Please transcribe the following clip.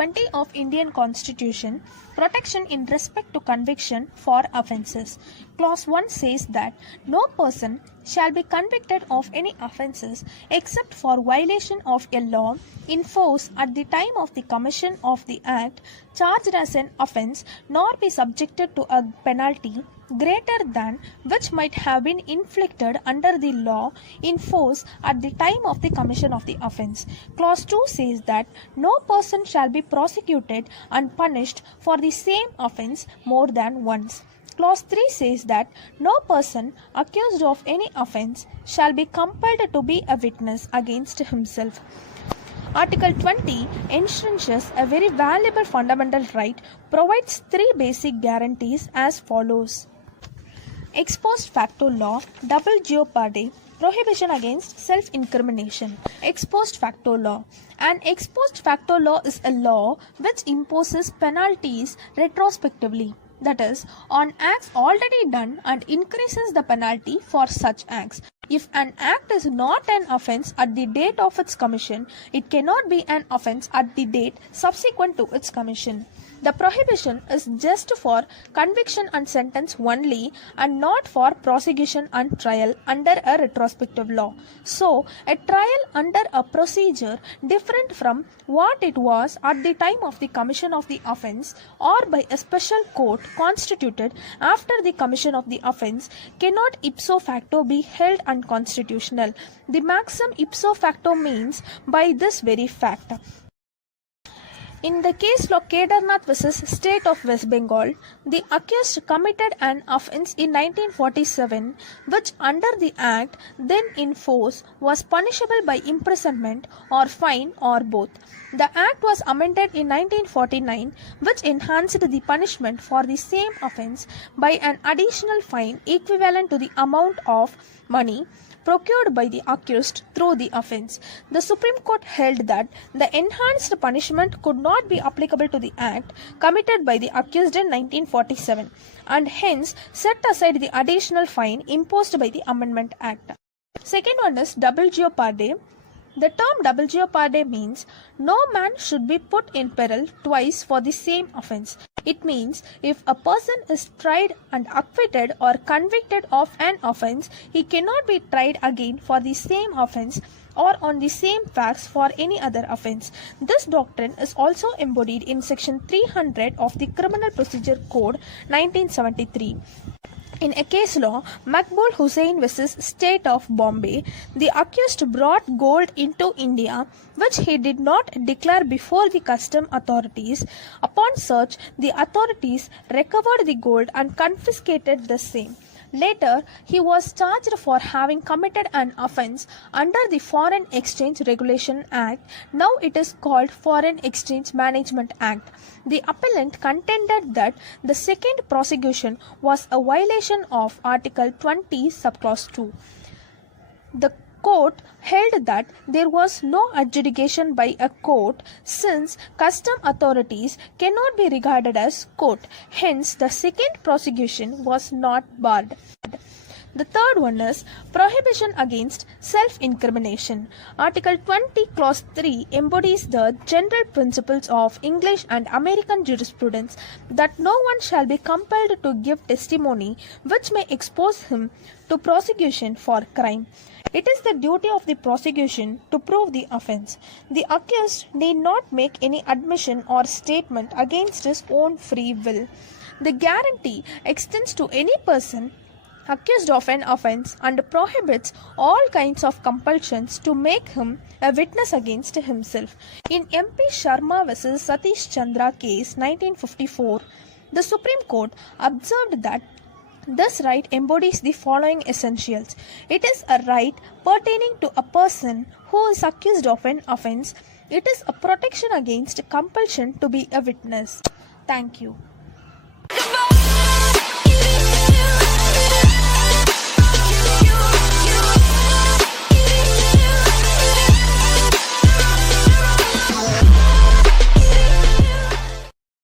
20 of Indian Constitution, protection in respect to conviction for offences. Clause 1 says that no person shall be convicted of any offences except for violation of a law in force at the time of the commission of the act charged as an offence, nor be subjected to a penalty greater than which might have been inflicted under the law in force at the time of the commission of the offence. Clause 2 says that no person shall be prosecuted and punished for the same offence more than once. Clause 3 says that no person accused of any offence shall be compelled to be a witness against himself. Article 20 entrenches a very valuable fundamental right, provides three basic guarantees as follows. Ex post facto law, double jeopardy, prohibition against self-incrimination. Ex post facto law. An ex post facto law is a law which imposes penalties retrospectively, that is, on acts already done, and increases the penalty for such acts. If an act is not an offence at the date of its commission, it cannot be an offence at the date subsequent to its commission. The prohibition is just for conviction and sentence only, and not for prosecution and trial under a retrospective law. So, a trial under a procedure different from what it was at the time of the commission of the offence, or by a special court constituted after the commission of the offence, cannot ipso facto be held unconstitutional. The maxim ipso facto means by this very fact. In the case law Kedarnath vs. State of West Bengal, the accused committed an offence in 1947 which under the act then in force was punishable by imprisonment or fine or both. The act was amended in 1949 which enhanced the punishment for the same offence by an additional fine equivalent to the amount of money procured by the accused through the offence. The Supreme Court held that the enhanced punishment could not be applicable to the act committed by the accused in 1947, and hence set aside the additional fine imposed by the Amendment Act. Second one is double jeopardy. The term double jeopardy means no man should be put in peril twice for the same offence. It means if a person is tried and acquitted or convicted of an offence, he cannot be tried again for the same offence or on the same facts for any other offence. This doctrine is also embodied in section 300 of the Criminal Procedure Code 1973. In a case law, Maqbool Hussain vs. State of Bombay, the accused brought gold into India which he did not declare before the custom authorities. Upon search, the authorities recovered the gold and confiscated the same. Later, he was charged for having committed an offence under the Foreign Exchange Regulation Act. Now it is called Foreign Exchange Management Act. The appellant contended that the second prosecution was a violation of Article 20, Subclause 2. The court held that there was no adjudication by a court since custom authorities cannot be regarded as court. Hence, the second prosecution was not barred. The third one is prohibition against self-incrimination. Article 20, Clause 3 embodies the general principles of English and American jurisprudence that no one shall be compelled to give testimony which may expose him to prosecution for crime. It is the duty of the prosecution to prove the offence. The accused need not make any admission or statement against his own free will. The guarantee extends to any person accused of an offence and prohibits all kinds of compulsions to make him a witness against himself. In MP Sharma vs. Satish Chandra case 1954, the Supreme Court observed that this right embodies the following essentials. It is a right pertaining to a person who is accused of an offence. It is a protection against compulsion to be a witness. Thank you.